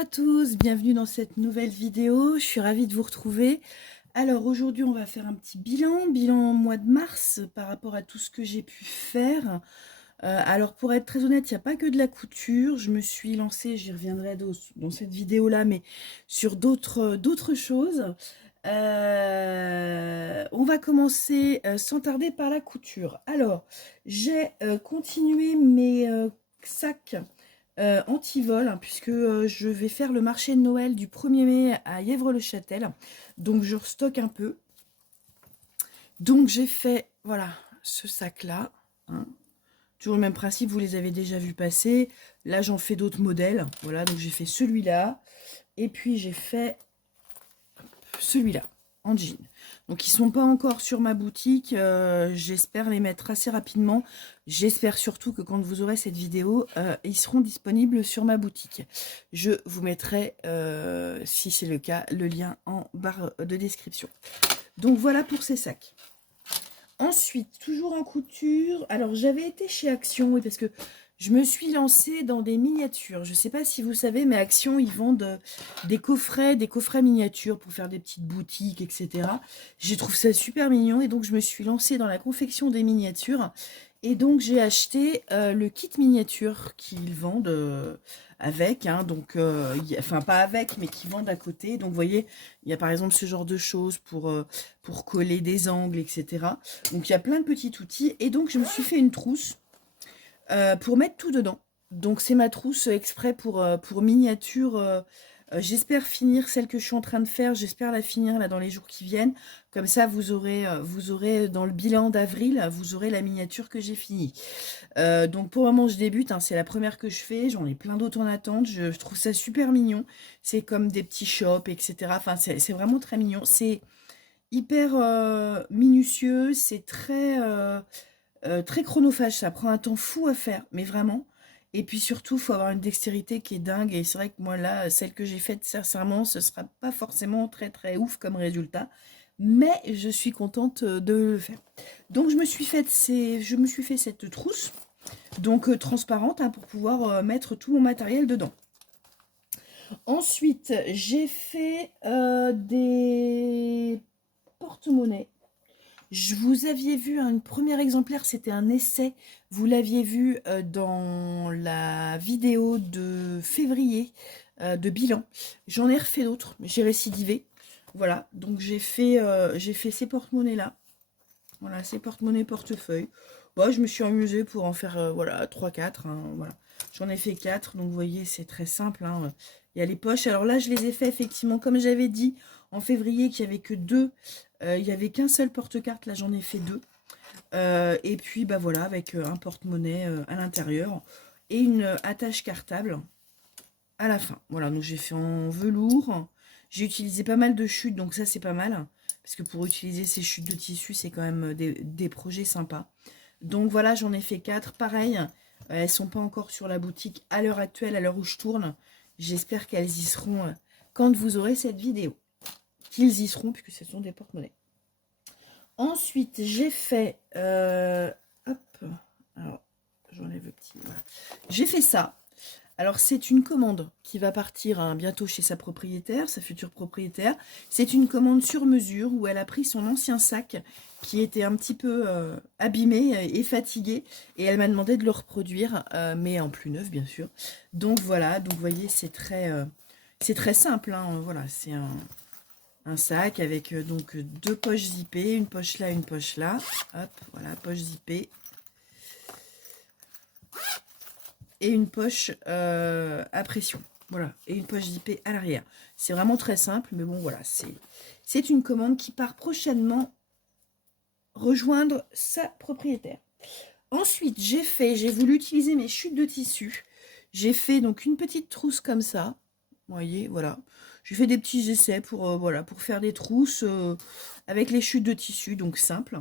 à tous, bienvenue dans cette nouvelle vidéo, je suis ravie de vous retrouver. Alors aujourd'hui on va faire un petit bilan mois de mars par rapport à tout ce que j'ai pu faire. Alors pour être très honnête, il n'y a pas que de la couture, je me suis lancée, j'y reviendrai dans cette vidéo là, mais sur d'autres choses. On va commencer sans tarder par la couture. Alors j'ai continué mes sacs anti-vol, hein, puisque je vais faire le marché de Noël du 1er mai à Yèvre-le-Châtel. Donc je restocke un peu. Donc j'ai fait, voilà, ce sac-là. Hein. Toujours le même principe, vous les avez déjà vus passer. Là, j'en fais d'autres modèles. Voilà, donc j'ai fait celui-là. Et puis j'ai fait celui-là, en jean. Donc ils sont pas encore sur ma boutique, j'espère les mettre assez rapidement. J'espère surtout que quand vous aurez cette vidéo, ils seront disponibles sur ma boutique. Je vous mettrai, si c'est le cas, le lien en barre de description. Donc voilà pour ces sacs. Ensuite, toujours en couture, alors j'avais été chez Action, oui, parce que je me suis lancée dans des miniatures. Je ne sais pas si vous savez, mais Action, ils vendent des coffrets miniatures pour faire des petites boutiques, etc. Je trouve ça super mignon et donc je me suis lancée dans la confection des miniatures. Et donc j'ai acheté le kit miniature qu'ils vendent avec, hein, donc, enfin pas avec, mais qui vendent à côté. Donc vous voyez, il y a par exemple ce genre de choses pour coller des angles, etc. Donc il y a plein de petits outils. Et donc je me suis fait une trousse pour mettre tout dedans. Donc c'est ma trousse exprès pour miniature. J'espère finir celle que je suis en train de faire. J'espère la finir là dans les jours qui viennent. Comme ça, vous aurez dans le bilan d'avril, vous aurez la miniature que j'ai finie. Donc pour le moment, je débute. Hein, c'est la première que je fais. J'en ai plein d'autres en attente. Je trouve ça super mignon. C'est comme des petits shops, etc. Enfin, c'est vraiment très mignon. C'est hyper minutieux. C'est très chronophage, ça prend un temps fou à faire, mais vraiment. Et puis surtout, il faut avoir une dextérité qui est dingue. Et c'est vrai que moi, là, celle que j'ai faite, sincèrement, ce sera pas forcément très très ouf comme résultat. Mais je suis contente de le faire. Donc je me suis fait cette trousse, donc transparente, hein, pour pouvoir mettre tout mon matériel dedans. Ensuite, j'ai fait des porte-monnaies. Vous aviez vu un premier exemplaire, c'était un essai. Vous l'aviez vu dans la vidéo de février de bilan. J'en ai refait d'autres, j'ai récidivé. Voilà, donc j'ai fait ces porte-monnaies-là. Voilà, ces porte-monnaies portefeuille. Bon, je me suis amusée pour en faire voilà, 3-4. Hein, voilà. J'en ai fait 4, donc vous voyez, c'est très simple. Hein. Il y a les poches. Alors là, je les ai fait effectivement, comme j'avais dit en février, qu'il n'y avait que deux. Il n'y avait qu'un seul porte-carte, là j'en ai fait 2. Et puis, bah voilà, avec un porte-monnaie à l'intérieur et une attache cartable à la fin. Voilà, donc j'ai fait en velours. J'ai utilisé pas mal de chutes, donc ça c'est pas mal. Parce que pour utiliser ces chutes de tissu, c'est quand même des projets sympas. Donc voilà, j'en ai fait 4. Pareil, elles sont pas encore sur la boutique à l'heure actuelle, à l'heure où je tourne. J'espère qu'elles y seront quand vous aurez cette vidéo. Qu'ils y seront, puisque ce sont des porte-monnaies. Ensuite, j'ai fait... hop, alors, j'enlève le petit... Voilà. J'ai fait ça. Alors, c'est une commande qui va partir hein, bientôt chez sa propriétaire, sa future propriétaire. C'est une commande sur mesure où elle a pris son ancien sac qui était un petit peu abîmé et fatigué. Et elle m'a demandé de le reproduire, mais en plus neuf, bien sûr. Donc, voilà. Donc, vous voyez, c'est très simple. Hein, voilà, c'est un sac avec donc 2 poches zippées, une poche là, une poche là. Hop, voilà, poche zippée. Et une poche à pression. Voilà, et une poche zippée à l'arrière. C'est vraiment très simple, mais bon, voilà, c'est une commande qui part prochainement rejoindre sa propriétaire. Ensuite, j'ai voulu utiliser mes chutes de tissu. J'ai fait donc une petite trousse comme ça. Vous voyez, voilà. J'ai fait des petits essais voilà, pour faire des trousses avec les chutes de tissu, donc simple.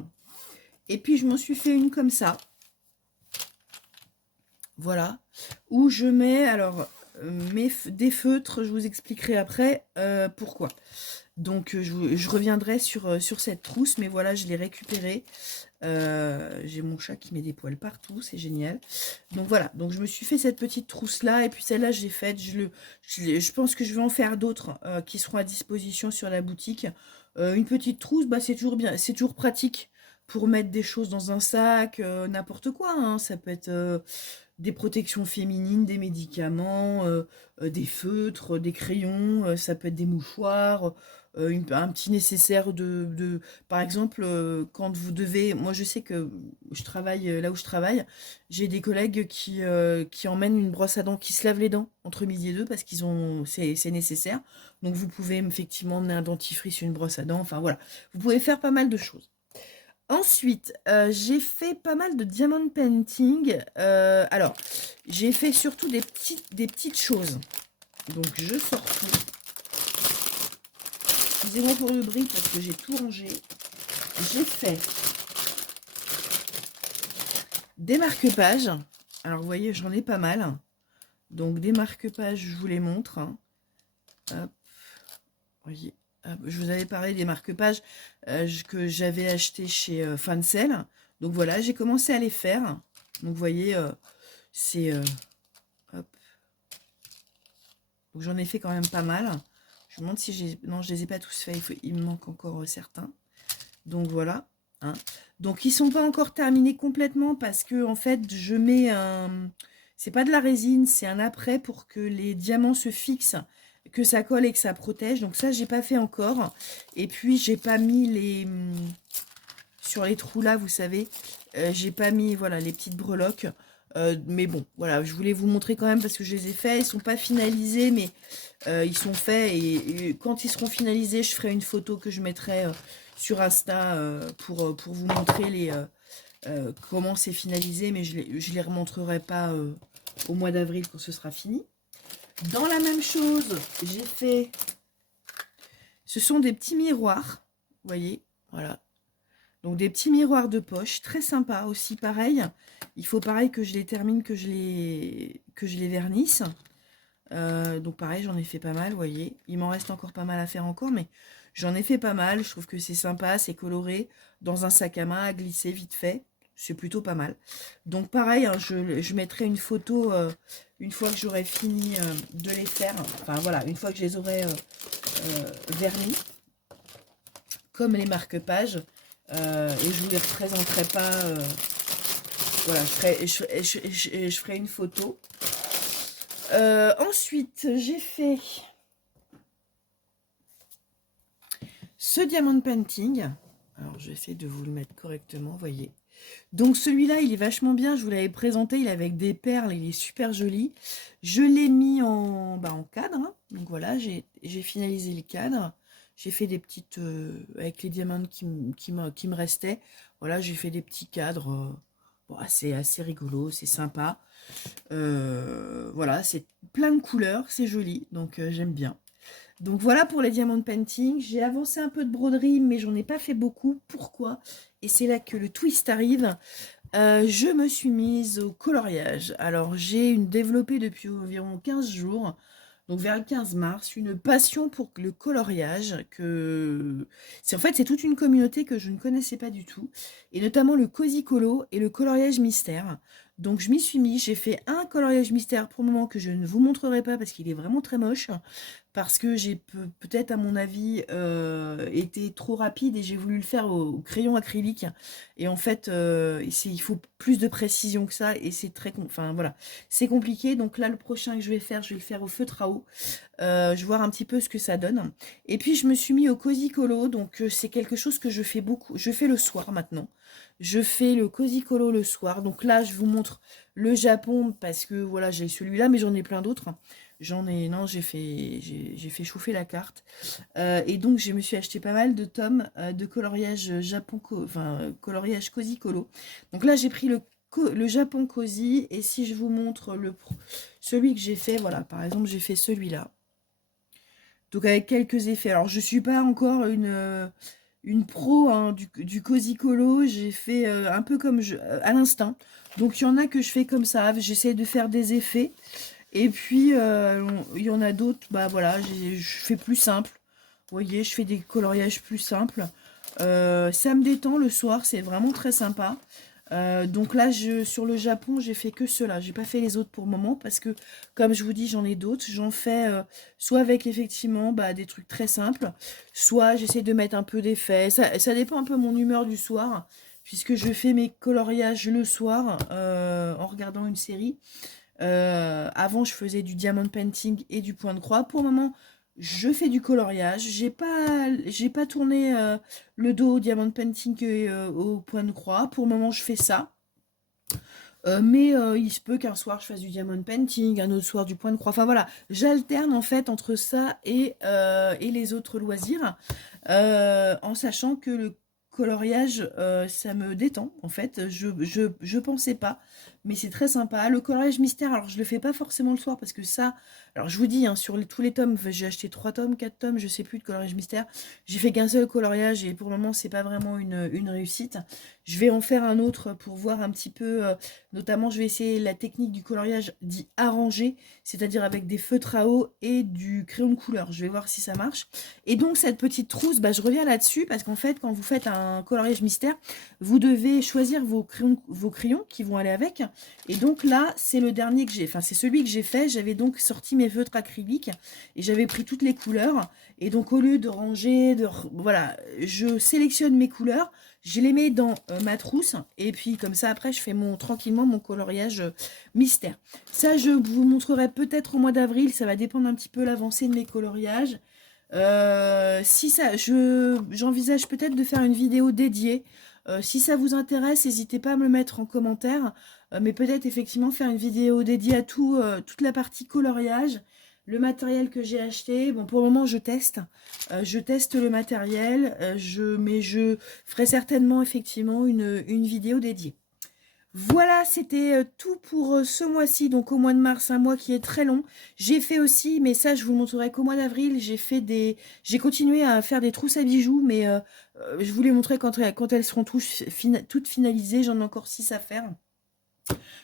Et puis, je m'en suis fait une comme ça. Voilà. Où je mets, alors, des feutres, je vous expliquerai après pourquoi. Donc je reviendrai sur cette trousse, mais voilà, je l'ai récupérée. J'ai mon chat qui met des poils partout, c'est génial. Donc voilà, donc je me suis fait cette petite trousse là, et puis celle-là j'ai faite, je pense que je vais en faire d'autres qui seront à disposition sur la boutique. Une petite trousse, bah, c'est toujours bien, c'est toujours pratique pour mettre des choses dans un sac, n'importe quoi, hein. Ça peut être des protections féminines, des médicaments, des feutres, des crayons, ça peut être des mouchoirs, un petit nécessaire par exemple, quand vous devez, moi je sais que je travaille là où je travaille, j'ai des collègues qui emmènent une brosse à dents, qui se lavent les dents entre midi et deux parce c'est nécessaire. Donc vous pouvez effectivement emmener un dentifrice, une brosse à dents, enfin voilà, vous pouvez faire pas mal de choses. Ensuite, j'ai fait pas mal de diamond painting. Alors, j'ai fait surtout des petites choses. Donc, je sors tout. Excusez-moi pour le bruit parce que j'ai tout rangé. J'ai fait des marque-pages. Alors, vous voyez, j'en ai pas mal. Donc, des marque-pages, je vous les montre, hein. Hop, voyez. Hop, je vous avais parlé des marque-pages que j'avais acheté chez Fancel. Donc, voilà, j'ai commencé à les faire. Donc, vous voyez, c'est... hop. Donc j'en ai fait quand même pas mal. Je me demande si j'ai... Non, je les ai pas tous faits. Il me manque encore certains. Donc voilà, hein. Donc ils sont pas encore terminés complètement parce que en fait je mets un... C'est pas de la résine, c'est un après pour que les diamants se fixent, que ça colle et que ça protège. Donc ça j'ai pas fait encore. Et puis j'ai pas mis les... Sur les trous là, vous savez, j'ai pas mis voilà les petites breloques. Mais bon, voilà, je voulais vous montrer quand même parce que je les ai faits. Ils sont pas finalisés, mais ils sont faits. Et quand ils seront finalisés, je ferai une photo que je mettrai sur Insta pour vous montrer comment c'est finalisé. Mais je les remontrerai pas au mois d'avril quand ce sera fini. Dans la même chose, j'ai fait... Ce sont des petits miroirs, vous voyez, voilà. Donc des petits miroirs de poche, très sympa aussi, pareil. Il faut pareil que je les termine, que je les vernisse. Donc pareil, j'en ai fait pas mal, vous voyez. Il m'en reste encore pas mal à faire encore, mais j'en ai fait pas mal. Je trouve que c'est sympa, c'est coloré, dans un sac à main, à glisser vite fait. C'est plutôt pas mal. Donc pareil, hein, je mettrai une photo une fois que j'aurai fini de les faire. Enfin voilà, une fois que je les aurai vernis, comme les marque-pages. Et je vous les représenterai pas. Voilà, je ferai une photo. Ensuite, j'ai fait ce diamond painting. Alors, je vais essayer de vous le mettre correctement, voyez. Donc, celui-là, il est vachement bien. Je vous l'avais présenté. Il est avec des perles. Il est super joli. Je l'ai mis en cadre, hein. Donc, voilà, j'ai finalisé le cadre. J'ai fait des petites... avec les diamants qui me restaient. Voilà, j'ai fait des petits cadres. Bon, assez rigolo, c'est sympa. Voilà, c'est plein de couleurs, c'est joli. Donc, j'aime bien. Donc voilà pour les diamants painting. J'ai avancé un peu de broderie, mais j'en ai pas fait beaucoup. Pourquoi? Et c'est là que le twist arrive. Je me suis mise au coloriage. Alors j'ai développé depuis environ 15 jours, donc vers le 15 mars, une passion pour le coloriage. En fait, c'est toute une communauté que je ne connaissais pas du tout, et notamment le cozy colo et le coloriage mystère. Donc je m'y suis mis, j'ai fait un coloriage mystère pour le moment que je ne vous montrerai pas parce qu'il est vraiment très moche. Parce que j'ai peut-être, à mon avis, été trop rapide et j'ai voulu le faire au crayon acrylique. Et en fait, il faut plus de précision que ça et c'est enfin voilà, c'est compliqué. Donc là, le prochain que je vais le faire au feutre à eau. Je vais voir un petit peu ce que ça donne. Et puis, je me suis mis au cozy colo. Donc, c'est quelque chose que je fais beaucoup. Je fais le soir maintenant. Je fais le cozy colo le soir. Donc là, je vous montre le Japon parce que voilà, j'ai celui-là, mais j'en ai plein d'autres. Non, j'ai fait chauffer la carte. Et donc, je me suis acheté pas mal de tomes de coloriage Japon, coloriage cozy colo. Donc là, j'ai pris le Japon cozy. Et si je vous montre celui que j'ai fait, voilà, par exemple, j'ai fait celui-là. Donc, avec quelques effets. Alors, je suis pas encore une pro, hein, du cozy colo. J'ai fait un peu comme à l'instinct. Donc, il y en a que je fais comme ça. J'essaie de faire des effets. Et puis, il y en a d'autres, bah voilà, je fais plus simple. Vous voyez, je fais des coloriages plus simples. Ça me détend le soir, c'est vraiment très sympa. Donc là, sur le Japon, j'ai fait que cela. J'ai pas fait les autres pour le moment parce que, comme je vous dis, j'en ai d'autres. J'en fais soit avec effectivement bah, des trucs très simples, soit j'essaie de mettre un peu d'effet. Ça dépend un peu de mon humeur du soir, puisque je fais mes coloriages le soir en regardant une série. Avant, je faisais du diamond painting et du point de croix. Pour le moment, je fais du coloriage. J'ai pas tourné le dos au diamond painting et au point de croix. Pour le moment, je fais ça. Mais il se peut qu'un soir je fasse du diamond painting, un autre soir du point de croix. Enfin voilà, j'alterne en fait entre ça et les autres loisirs, en sachant que le coloriage, ça me détend en fait. Je pensais pas, mais c'est très sympa. Le coloriage mystère, alors je le fais pas forcément le soir parce que ça, alors je vous dis, hein, sur tous les tomes, j'ai acheté 3 tomes, 4 tomes, je sais plus de coloriage mystère. J'ai fait qu'un seul coloriage et pour le moment, c'est pas vraiment une réussite. Je vais en faire un autre pour voir un petit peu. Notamment, je vais essayer la technique du coloriage dit arrangé, c'est-à-dire avec des feutres à eau et du crayon de couleur. Je vais voir si ça marche. Et donc, cette petite trousse, bah, je reviens là-dessus parce qu'en fait, quand vous faites un coloriage mystère, vous devez choisir vos crayons qui vont aller avec. Et donc là, c'est le dernier que j'ai, enfin, c'est celui que j'ai fait. J'avais donc sorti mes feutres acryliques et j'avais pris toutes les couleurs. Et donc, au lieu de ranger, voilà, je sélectionne mes couleurs. Je les mets dans ma trousse et puis comme ça après je fais tranquillement mon coloriage mystère. Ça je vous montrerai peut-être au mois d'avril, ça va dépendre un petit peu l'avancée de mes coloriages. Si ça, j'envisage peut-être de faire une vidéo dédiée. Si ça vous intéresse, n'hésitez pas à me le mettre en commentaire. Mais peut-être effectivement faire une vidéo dédiée à toute la partie coloriage. Le matériel que j'ai acheté, bon pour le moment je teste. Je teste le matériel, mais je ferai certainement effectivement une vidéo dédiée. Voilà, c'était tout pour ce mois-ci, donc au mois de mars, un mois qui est très long. J'ai fait aussi, mais ça je vous le montrerai qu'au mois d'avril, j'ai continué à faire des trousses à bijoux, mais je vous les montrerai quand elles seront toutes finalisées. J'en ai encore 6 à faire.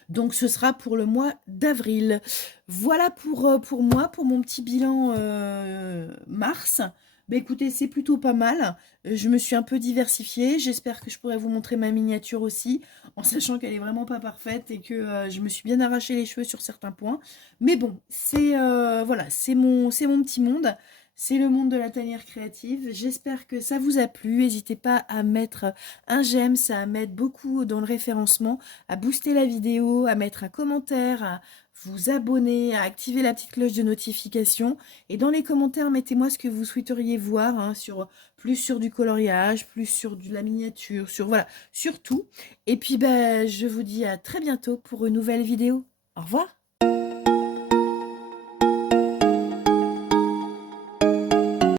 Donc ce sera pour le mois d'avril. Voilà pour moi, pour mon petit bilan mars. Bah, écoutez, c'est plutôt pas mal. Je me suis un peu diversifiée. J'espère que je pourrai vous montrer ma miniature aussi, en sachant qu'elle est vraiment pas parfaite et que je me suis bien arraché les cheveux sur certains points. Mais bon, voilà, c'est mon petit monde. C'est le monde de la tanière créative. J'espère que ça vous a plu. N'hésitez pas à mettre un j'aime, ça m'aide beaucoup dans le référencement, à booster la vidéo, à mettre un commentaire, à vous abonner, à activer la petite cloche de notification. Et dans les commentaires, mettez-moi ce que vous souhaiteriez voir, hein, plus sur du coloriage, plus sur de la miniature, voilà, sur tout. Et puis, ben, je vous dis à très bientôt pour une nouvelle vidéo. Au revoir!